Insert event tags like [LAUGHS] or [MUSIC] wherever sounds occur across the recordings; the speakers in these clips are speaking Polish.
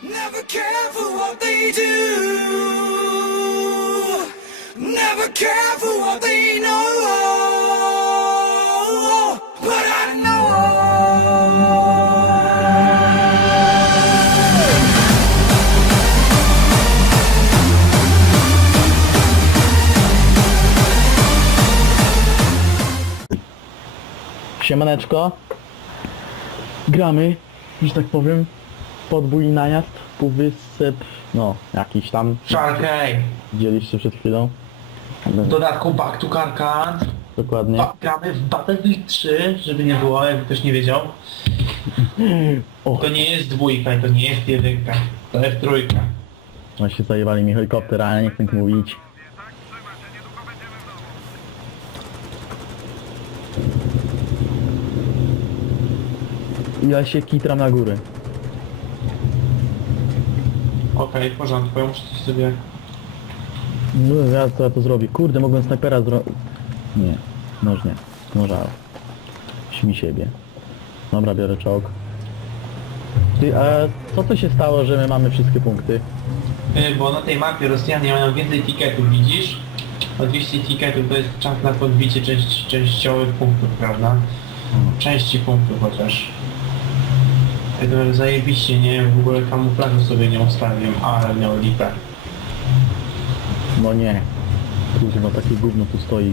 Never care for what they do. Never care for what they know. But I know. Siemaneczko. Gramy, że tak powiem. Podbój najazd, półwysep, no jakiś tam. Szarkej! Widzieliście przed chwilą. W dodatku Back to Karkan. Dokładnie. Ba- Gramy w Battlefield 3, żeby nie było, jakby ktoś nie wiedział. [LAUGHS] To nie jest dwójka i to nie jest jedynka. To jest trójka. no się zajebali mi helikopter, ale nie chcę nic mówić. Ja się kitram na górę. Okej, w porządku, ja muszę coś sobie... No ja co ja to zrobię? Kurde, mogłem snajpera zro... Nie, noż nie. Noża. Śmi siebie. Dobra, biorę czołg. Ty, a co to się stało, że my mamy wszystkie punkty? Y, Bo na tej mapie Rosjanie mają więcej tiketów, widzisz? O 200 tiketów to jest czas na podbicie części, częściowych punktów, prawda? Części punktów chociaż. Tego zajebiście, nie w ogóle kamuflażu sobie nie ustawiłem, ale miał lipę. No nie. No takie gówno tu stoi.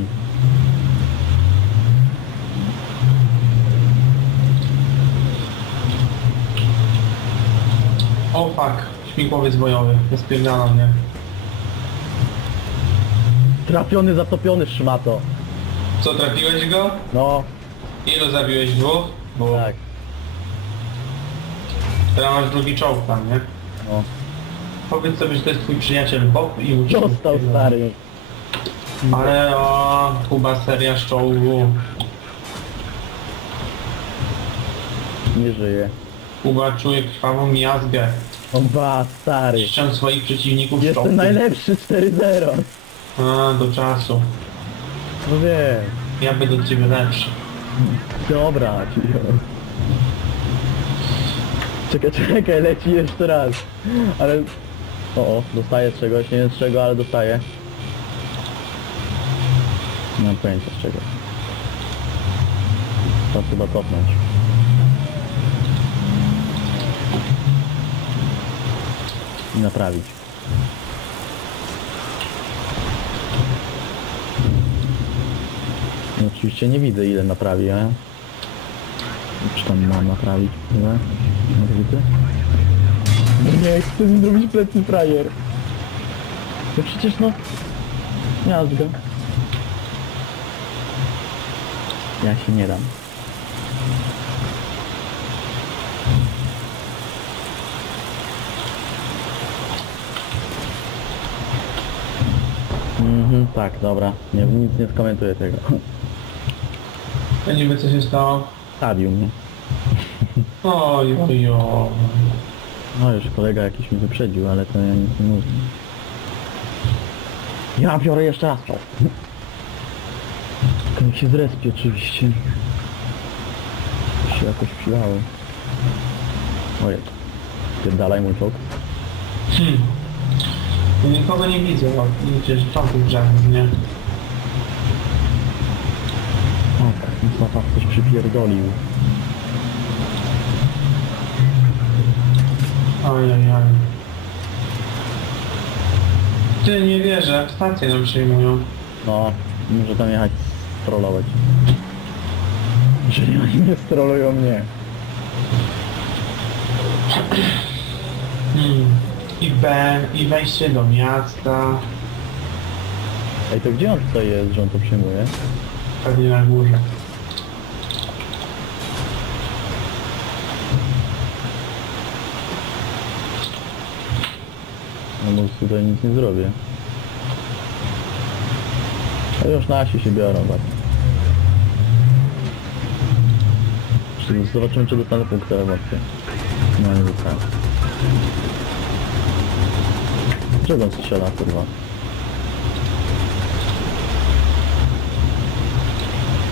O fuck, śmigłowiec bojowy, rozpierdala mnie. Trafiony, zatopiony szmato. Co, trafiłeś go? No, Ilu zabiłeś? Dwóch? Bo tak. Teraz masz drugi czołg tam, nie? No. Powiedz sobie, że to jest twój przyjaciel Bob i uciekł. Dostał stary. Ale o, Kuba seria z czołgu. Nie żyje. Kuba czuje krwawą miazgę. Oba, stary. Niszczę swoich przeciwników z Jestem czołgu. najlepszy 4-0. A, do czasu. No wiem. Ja będę od ciebie lepszy. Dobra, cicho. Czekaj, czekaj, leci jeszcze raz. Ale... O, o, dostaję z czegoś, nie wiem z czego, ale dostaję. Nie mam pojęcia z czego. Czas chyba cofnąć. I naprawić. No, oczywiście nie widzę ile naprawi, ale... Czy tam mam naprawić? Nie? No nie, chcę mi zrobić plecy frajer. No przecież no... Miazga. Ja się nie dam. Mhm, tak, dobra. Nie, nic nie skomentuję tego. Ja co się stało. Stawił mnie. Oj, jo. No już kolega jakiś mi wyprzedził, ale to ja nic nie mówię. Ja biorę jeszcze raz to. Tylko niech się zrespi oczywiście. To się jakoś przydało. Ojej. Pierdalaj mój czołg. Hmm. Nikogo nie widzę, o, widzicie, że czołgów żadnych, nie? O, tak, Mustafa coś przypierdolił. Oj, oj, oj. Ty nie wierzę, stację nam przejmują. No, muszę tam jechać strollować. Jeżeli oni nie strolują mnie. Hmm. I B, i wejście do miasta, Ej, to gdzie on tutaj jest, że on to przyjmuje? pewnie na górze. No bo tutaj nic nie zrobię. A już nasi się biorą, tak. Czyli Zobaczymy czy dostanę punkty emocje. No nie dostanę. Czego on strzela kurwa?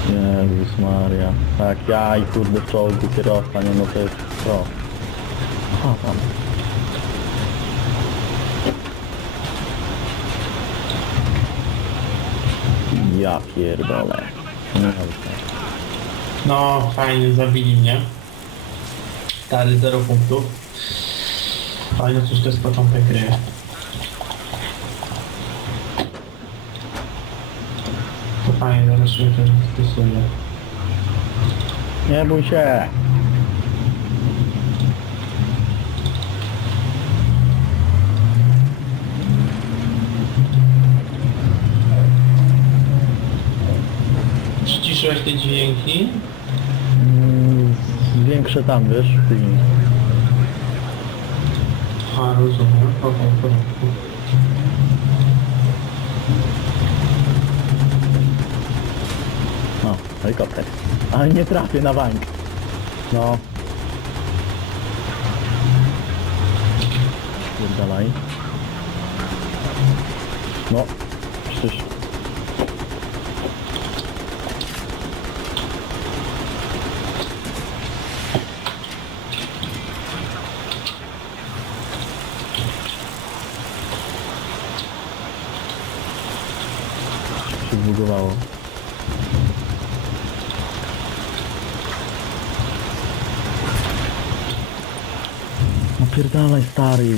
Jezus Maria. Tak, ja i kurde w czołgu kierowca, nie no to jest pro. Aha, tam. Ja pierdolę. Ma No, fajnie, zabili mnie. Stary, 0 punktów. Fajno, cóż to jest początek gry. To fajnie, zaraz się to stosuje. Nie bój się. Przyciszyłeś te dźwięki? Mm, Większe tam, wiesz, później. A, rozumiem. Okej, w porządku. No, helikopter. Ale nie trafię na bank. No. Pierdalaj. No, przecież... się zbugowało. No pierdalaj stary.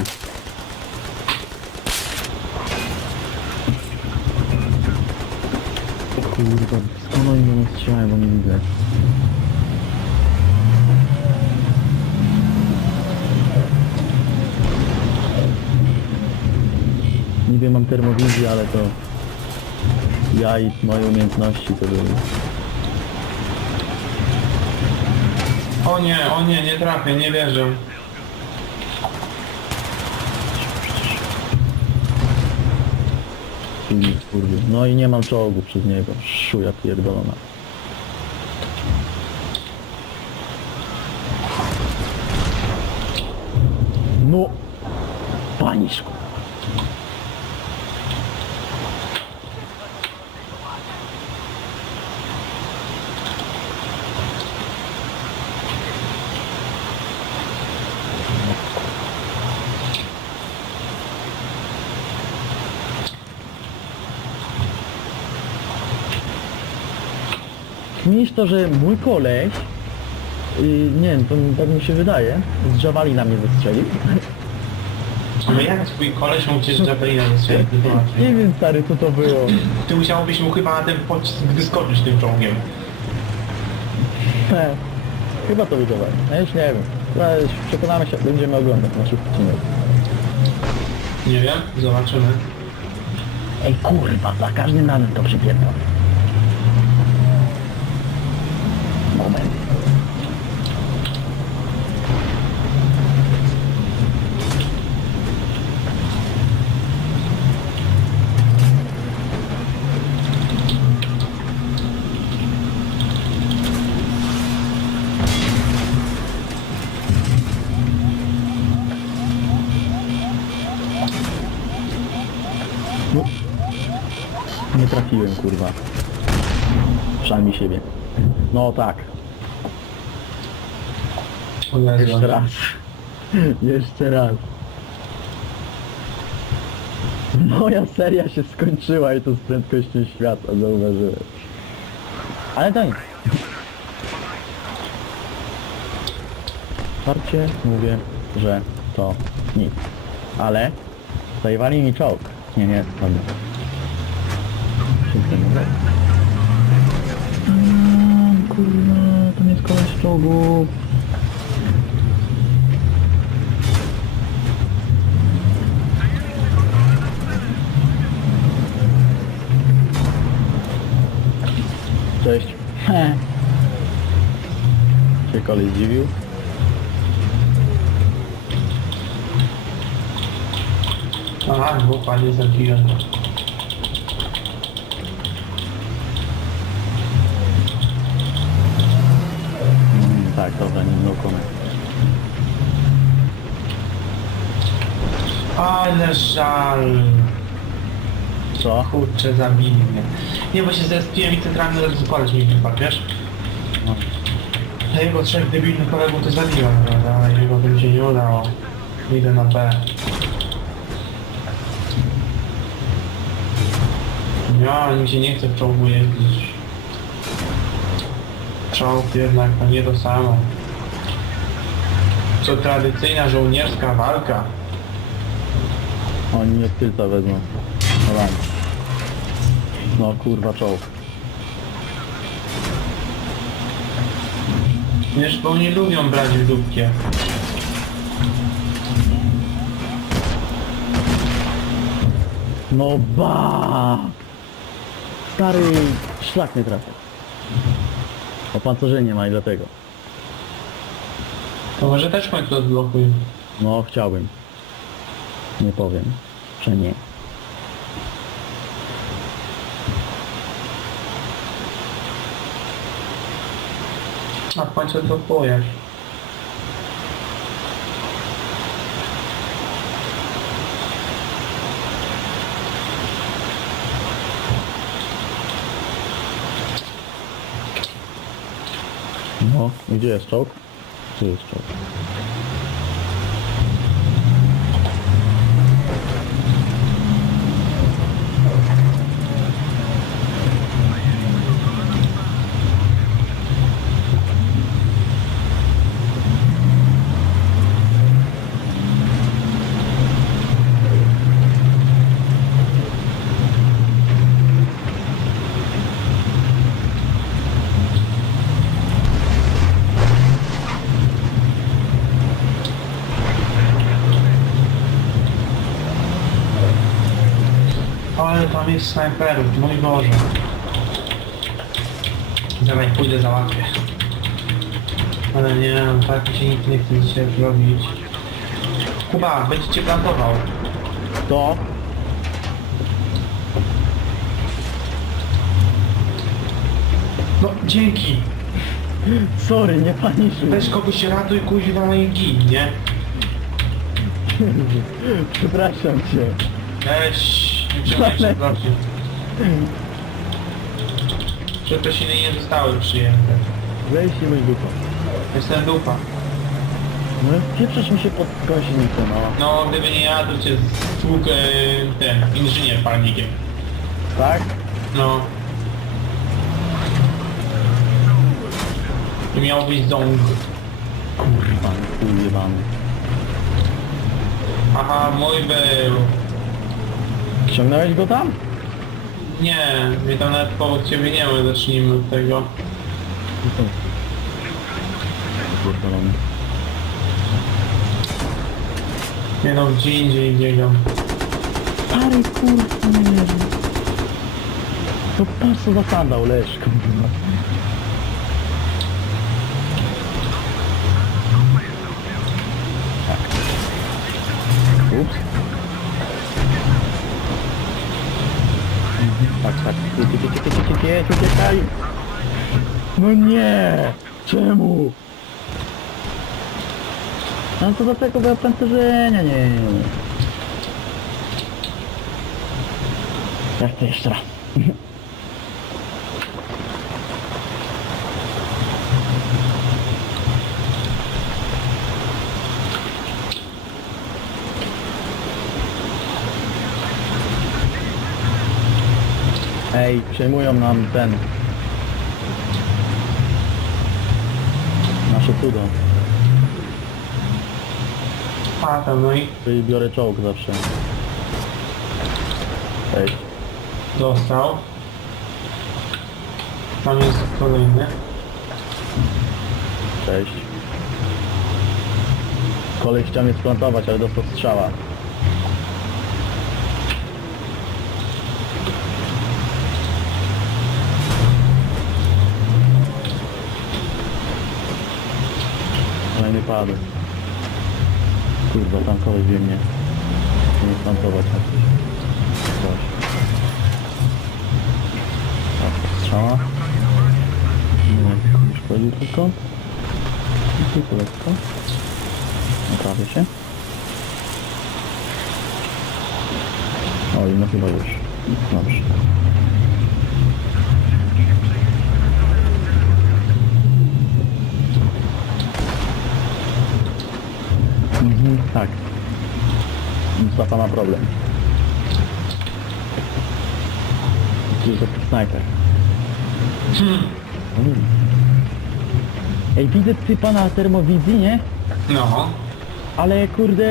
Kurwa, skąd oni mnie strzelają, bo nie widzę. Niby mam termowizję, ale to ja i moje umiejętności to były. O nie, o nie, nie trafię, nie wierzę. No i nie mam czołgu przez niego. Szuja pierdolona. No! Paniszku! Niż to, że mój koleś, yy, nie wiem, to tak mi się wydaje, z Javali na mnie wystrzelił. Ale jak twój koleś mógł cię z Javelina zastrzelić? Wytłumacz mi. Nie wiem stary, co to było. Ty musiałbyś mu chyba na ten pocisk wyskoczyć tym czołgiem. He, Chyba to wiedziałem. Ja już nie wiem. Ale Przekonamy się, będziemy oglądać nasz odcinek. Nie wiem, zobaczymy. Ej kurwa, za każdym razem to przypierdolę. Nie trafiłem, kurwa. Mi siebie. No tak. O Jezu. Jeszcze raz. Jeszcze raz. Moja seria się skończyła i to z prędkością światła, zauważyłem. Ale to nic. Otwarcie mówię, że to nic. Ale zajwali mi czołg. Nie, nie, dobra. Jest koleś czołgu. Cześć. He. Się kolej zdziwił. Aha, bo Ale żal. Co? Kurczę, zabili mnie. Nie, bo się zespiłem i centralny koleś mi wypadł, wiesz? No. A jego trzech debilnych kolegów to zabiłem, prawda? A jego mi się nie udało. Idę na B. Ja, mi się nie chce w czołgu jeździć. Czołg jednak to nie to samo. Co tradycyjna żołnierska walka. Oni mnie tylca wezmą. No dam. No kurwa czołg. Wiesz, bo nie lubią brać w dupkie. No ba! Stary szlak nie trafia. Opancerzenie ma i dlatego. To może też końcu odblokuj. No chciałbym. Nie powiem, że nie. A w końcu odblokujesz. No, gdzie jest czołg? Tu jest czołg. Ale tam jest snajperów, mój Boże. Dawaj, pójdę załatwię. Ale nie, tak się nic nie chce dzisiaj zrobić. Kuba, będzie cię plantował. To? No, dzięki. Sorry, nie paniszuj. Weź kogoś ratuj, kuźwa i gin, nie? [LAUGHS] Przepraszam cię. Weź, ciągnij przeprosił. Przeprosiny nie zostały przyjęte. Weź dupę. Jestem dupa. No pieprzysz mi się pod gąsienicę, no. No, gdyby nie ja, to cię stłukł e, ten inżynier palnikiem. Tak? No. I miał być ząg. Kurwa, chuj jebany. Aha, mój był. Ściągnąłeś go tam? Nie, mnie tam nawet koło ciebie nie ma, zacznijmy od tego. Pierdolony. Nie no, gdzie indziej biegam. Stary kurwa, nie wiem. To co za sandał, leż, kurwa. Tak, tak. Uciekaj. No nie! Czemu? No to dlatego była pancerzenia, nie. Jak to jeszcze raz? Ej, przejmują nam ten... Nasze cudo. A tam, no i Czyli biorę czołg zawsze. Cześć. dostał. Tam jest kolejny. Cześć. Koleś chciał mnie splantować, ale dostał strzała. Kolejny padł. Kurwa, tam koleś wie mnie. Chce mnie na coś. Tak, strzała. Nie, już wchodził tylko. I tylko lekko. Naprawię się. Oj, no chyba już. Dobrze. Mhm, tak. Mustafa ma problem. Taki snajper. Mm. Ej, widzę typa na termowizji, nie? No. Ale kurde,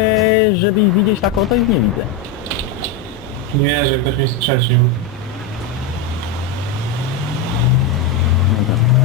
żeby ich widzieć tak oto ich nie widzę. Nie, że ktoś mnie strzecił. Dobra.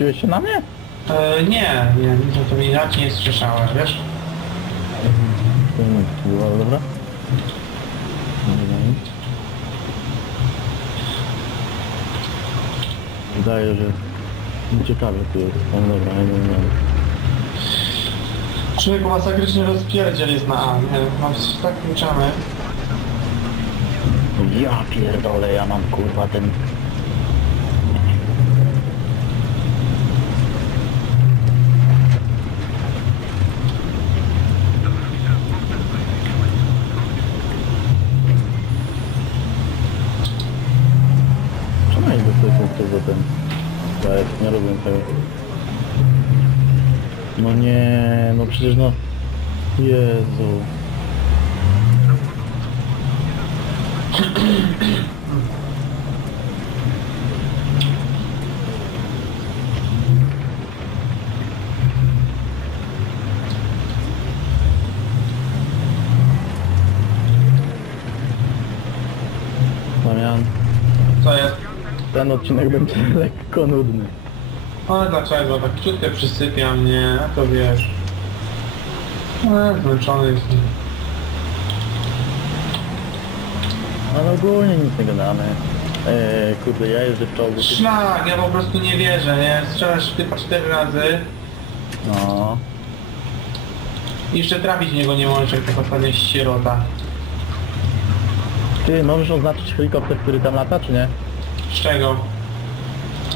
Skrzesiłeś się na mnie? E, nie, nie, nie, to mnie raczej nie słyszałeś, wiesz? To nie było, dobra? Dobra. Wydaje, że ciekawie tu jest. No dobra, nie wiem, nie wiem. Człowieku masakryczny rozpierdziel jest na A, nie? Mam tak kluczamy. Ja pierdolę, ja mam kurwa ten... Czemu ja nie dostaję punktów za ten... Ja jest, nie rozumiem tego. No nie, no przecież no... Jezu. Damian, Co jest? ten odcinek będzie [LAUGHS] lekko nudny. Ale dlaczego? Tak ciutkę przysypia mnie, a to wiesz. No, zmęczony jestem. Ale ogólnie nic nie gadamy. Eee, kurde, ja jeżdżę w czołgu. ty- Szlak, ja po prostu nie wierzę, nie? Strzelasz typa cztery razy No. i jeszcze trafić w niego nie możesz, jak taka pewnie sierota. Ty, możesz oznaczyć helikopter, który tam lata, czy nie? Z czego?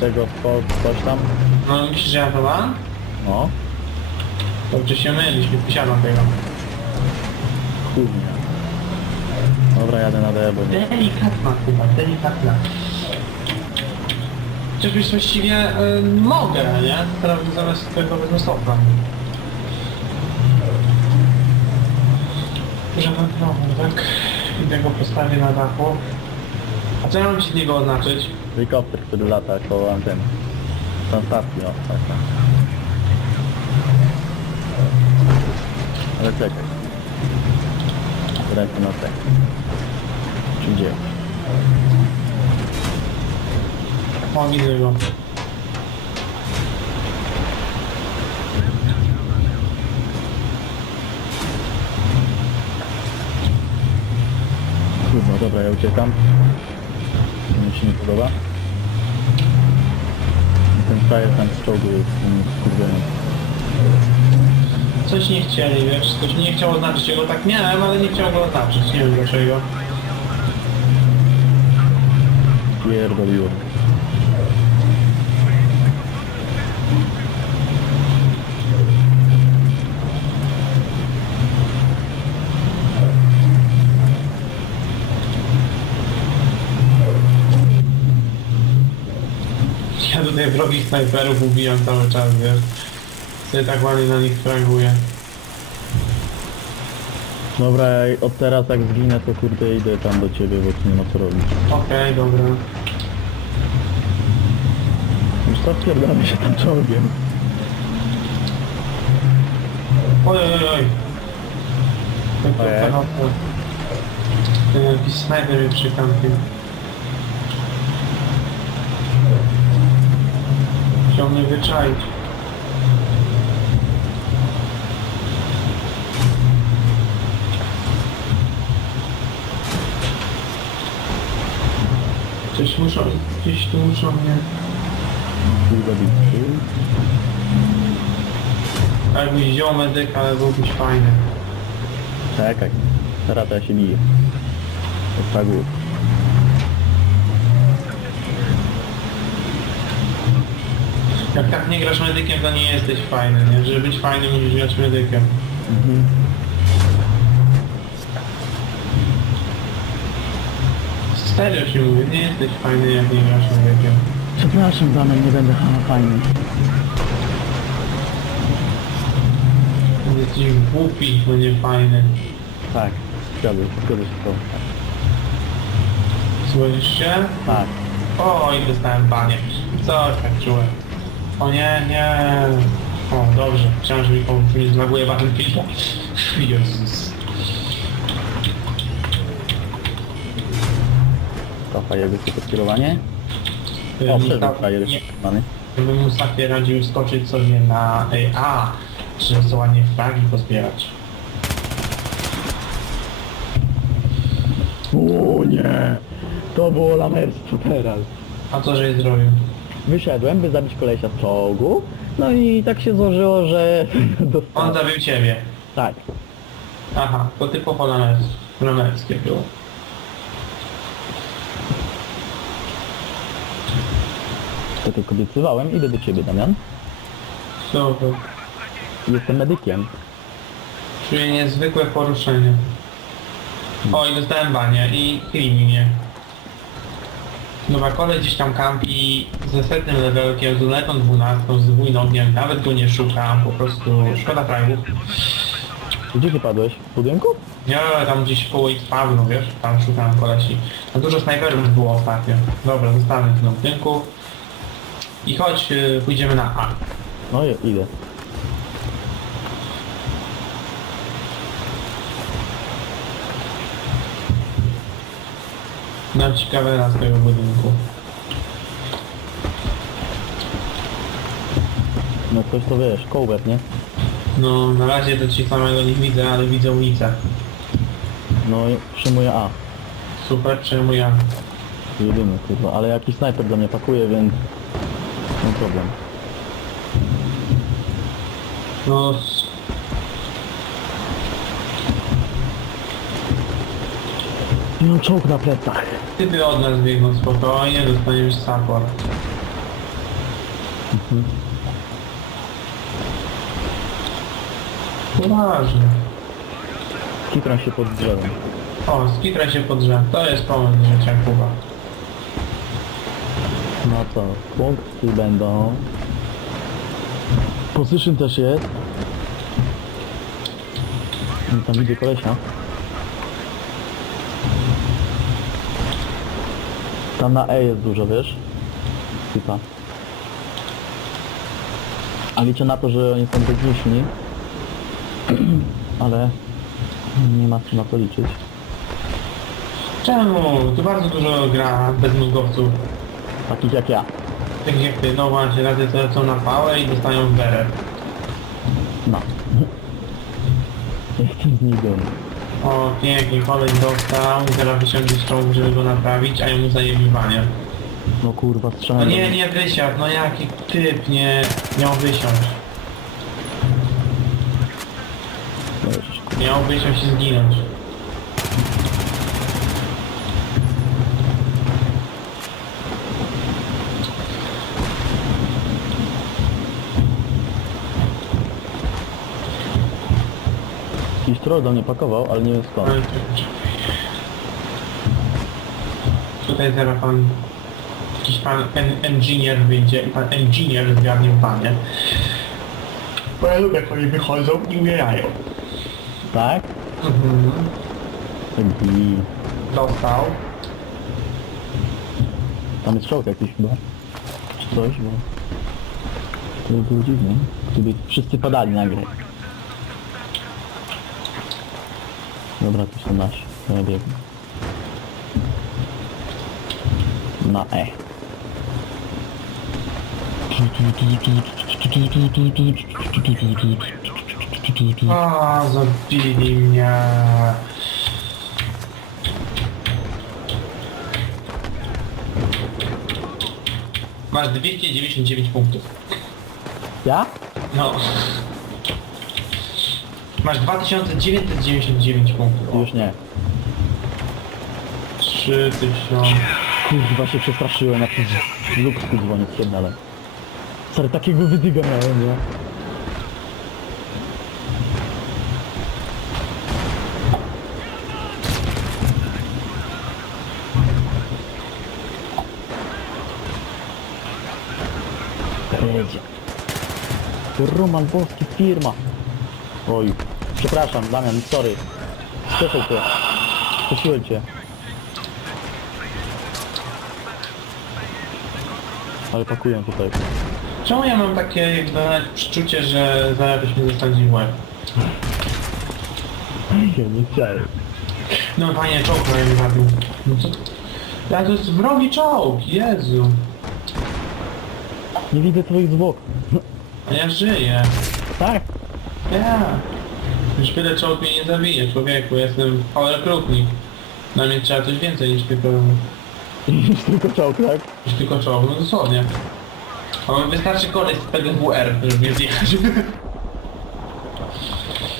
Tego, po, coś tam? No myślisz, że ja to mam? No. Dobrze się mylisz, nie posiadam tego. Kurnia. Dobra, jadę na D, bo nie. Delikatna chyba, delikatna. Chociaż właściwie y, mogę, nie? Teraz zamiast tego wezmę sofra. Żaden problem, tak? Idę go postawię na dachu. A co ja mam ci z niego oznaczyć? Helikopter, który lata koło anteny. Stacji, o, tak, tak. Ale czekaj. Rękę na te. Czy gdzie? O, widzę go. Kurwa, dobra, ja uciekam. Mi się nie podoba. Ten frajer tam z czołgu jest skurwiony. Coś nie chcieli, wiesz? Ktoś nie chciał oznaczyć. Ja go tak miałem, ale nie chciał go oznaczyć. Nie wiem dlaczego. Pierdoliło. Ja tutaj wrogich snajperów ubijam cały czas, wiesz? Sobie tak ładnie na nich fraguję. Dobra, ja od teraz jak zginę to kurde idę tam do ciebie, bo tu nie ma co robić. Okej, dobra. Już co wpierdamy się tam czołgiem. Oj, oj, oj. Tak, tak, Ojej. tak, tak. Ten Jakiś snajper mnie przykampił. Chciał mnie wyczaić. Gdzieś muszą, gdzieś tu muszą mnie... Jakbyś wziął medyka, ale byłbyś fajny. Czekaj. Teraz to ja się biję. Od fragu. Jak tak nie grasz medykiem, to nie jesteś fajny, nie? Żeby być fajny, musisz grać medykiem. Mhm. Serio się mówię, nie jesteś fajny jak nie grasz człowiekiem. Przepraszam, Danem, nie będę fajny. Jesteś głupi, no nie fajny. Tak, się, zgadza się to. Słyszysz się? Tak. O, i dostałem panie. Co tak czułem? O nie, nie. O, dobrze. Chciałem, że mi pomógł, mi zlaguje Battlefield. [LAUGHS] Jezus. To fajerwy to kierowanie. O, przeżył ta- fajerwy nie, mamy. Gdybym mu sobie radził skoczyć sobie na y, A, czy co ładnie flagi pozbierać. O nie, to było lamerstwo teraz. A co żeś zrobił? Wyszedłem, by zabić kolesia z czołgu, no i tak się złożyło, że [LAUGHS] On zabił ciebie. Tak. Aha, to typowo lamerskie, lamerskie było. To tylko obiecywałem, idę do ciebie, Damian. Super. Jestem medykiem. Czuję niezwykłe poruszenie. O, i dostałem banie i klimi mnie. Dobra, kolej gdzieś tam kampi ze setnym levelkiem, z lunetą 12, z dwójnogiem, nawet go nie szukam, po prostu szkoda fragów. Gdzie ty padłeś? W budynku? Nie, tam gdzieś koło ich spawnu, wiesz, tam szukam kolesi. No dużo snajperów było ostatnio. Dobra, zostanę w tym budynku. I chodź, y, pójdziemy na A. No i idę. Dam ci z tego budynku. No ktoś to wiesz, kołbet, nie? No, na razie to ci samego nie widzę, ale widzę ulicę. No i przyjmuję A. Super, przejmuję. Jedyny, kurwa. Ale jakiś snajper do mnie pakuje, więc... No problem. No, I mam czołg na plecach. typy od nas biegną spokojnie, dostaniesz support. Poważnie. Kitram się pod drzewem. O, skitraj się pod drzew. To jest pomysł życia Kuba. No co, punkty będą. Position też jest. I Tam widzę kolesia. Tam na E jest dużo, wiesz? Typa. A liczę na to, że oni są techniczni. Ale nie ma co na to liczyć. Czemu? Tu bardzo dużo gra bezmózgowców. Takich jak ja. Tak jak ty, no właśnie, razy to na pałę i dostają w beret. No. [LAUGHS] Jestem z nich dumny. O, pięknie, koleś dostał, teraz wysiądzie z czołgu, żeby go naprawić, a jemu zajebiwanie. No kurwa, No strzelam. nie, nie wysiadł, no jaki typ nie miał wysiąść. Miał wysiąść i zginąć. Troll do mnie pakował, ale nie wiem skąd. Ale Tutaj zaraz pan, jakiś pan en, engineer wyjdzie i pan engineer zgadnie panie. Bo ja lubię, jak oni wychodzą i umierają. Tak? Mhm. I Dostał. tam jest czołg jakiś chyba. Czy coś, bo... To by było dziwne. Gdyby wszyscy padali nagle. Dobra, to są nasi. To ja biegnę. Na E. A, zabili mnie. Masz 299 punktów. Ja? No. Masz 2999 punktów. Już nie. 3000... Kurwa się przestraszyłem, na jakiś luk tu dzwonił pierdolę. Sorry, takiego wydyga miałem, nie? Jedzie. Roman Boski firma. Oj przepraszam, Damian, sorry. Cieszę cię. Cię. Ale pakuję tutaj. Czemu ja mam takie jakby przeczucie, że zaraz mnie zasadzi w łeb? Ja nie chciałem. No panie, czołg prawie mnie zabił. No co? Ja to jest wrogi czołg, Jezu. Nie widzę twoich zwłok. A ja żyję. Tak? Ja. Już tyle czołg mnie nie zabije, człowieku. Jestem power krupnik. Na mnie trzeba coś więcej niż tylko, Już tylko czołg, tak? niż tylko czołg, no dosłownie. A wystarczy koleś z PGWR, żeby mnie zjechać.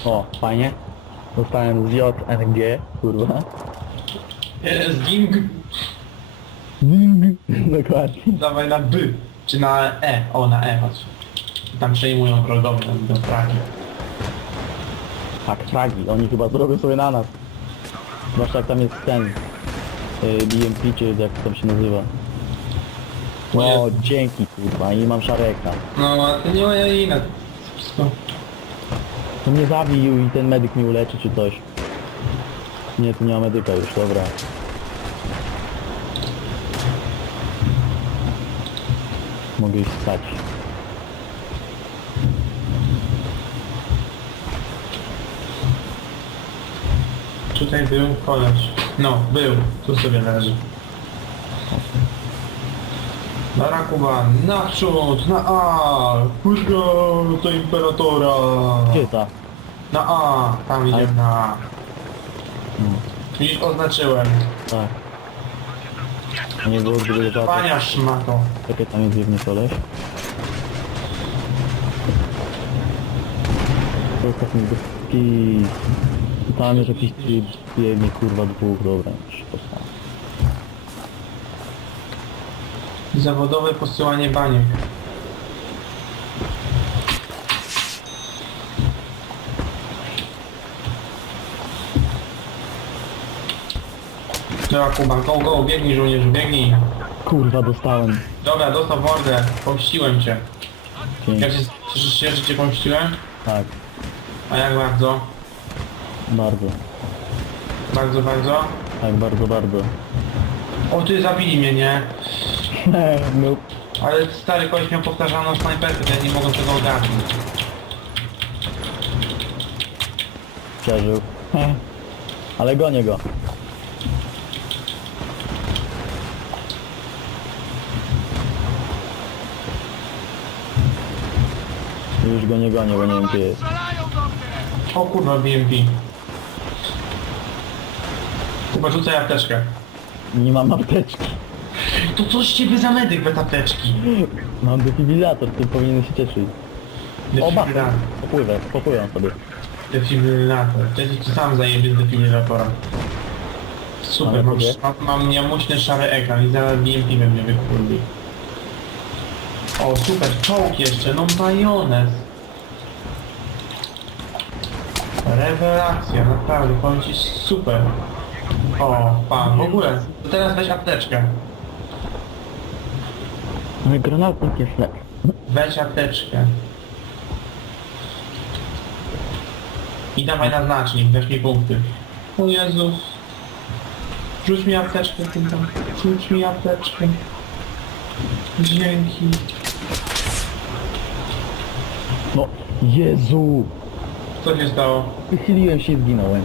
O, fajnie. Dostałem z JNG, kurwa. Jest ging. Zing. [LAUGHS] Dokładnie. Dawaj na B. Czy na E. O, na E, patrz. Tam przejmują wrogowie do Pragi. Tak, fragi. Oni chyba zrobią sobie na nas. Zwłaszcza jak tam jest ten... y, BMP, czy jak tam się nazywa. O, dzięki kurwa, i mam szary ekran. No, a to nie moja lina. Wszystko. To mnie zabił i ten medyk mnie uleczy czy coś. Nie, tu nie ma medyka już, dobra. Mogę iść spać. Tutaj był koleś. No, był. Tu sobie leży. Dobra Kuba, naprzód, na A! Go do Imperatora! Gdzie ta? Na A! Tam idziemy na A. Już oznaczyłem. Tak. A nie było gdyby leżała... Pania szmato. Czekaj, tam jest jedny koleś. To ostatni bezpi... Tam jest jakiś biegnie kurwa dwóch, dobra, już to samo. Zawodowe posyłanie baniek. Dobra Kuba, go go, biegnij żołnierzu, biegnij. Kurwa, dostałem. Dobra, dostał mordę, pomściłem cię. Dzięki. się, cieszysz się, że cię pomściłem? Tak, A jak bardzo? Bardzo. Bardzo, bardzo? Tak, bardzo, bardzo. O, ty zabili mnie, nie? [LAUGHS] no, Ale stary koleś miał powtarzaną snajperkę, to ja nie mogę tego ogarnąć. przeżył. Ale gonię go. Już go nie gonię, bo nie wiem gdzie jest. O kurwa, BMP. Chyba rzucaj apteczkę. Nie mam apteczki. To coś ciebie za medyk bez apteczki. Mam defibrylator, ty powinien się cieszyć. Oba! Defibrylator. Popływę, popływam sobie. Defibrylator. Wtedy ci sam zajebie z defibrylatora. Ale Super, mam, powie- mam, mam niemuśny szary ekran i zaraz BMP we mnie wykurwi. O, super, czołg jeszcze, no majonez. Rewelacja, naprawdę, powiem ci super. O, pan, w ogóle, to teraz weź apteczkę. Ale granatnik jest lepszy. Weź apteczkę. I dawaj na znacznik, dasz mi punkty. O Jezus. Rzuć mi apteczkę tym tam. Rzuć mi apteczkę. Dzięki. No, Jezu! Co się stało? Wychyliłem się i zginąłem.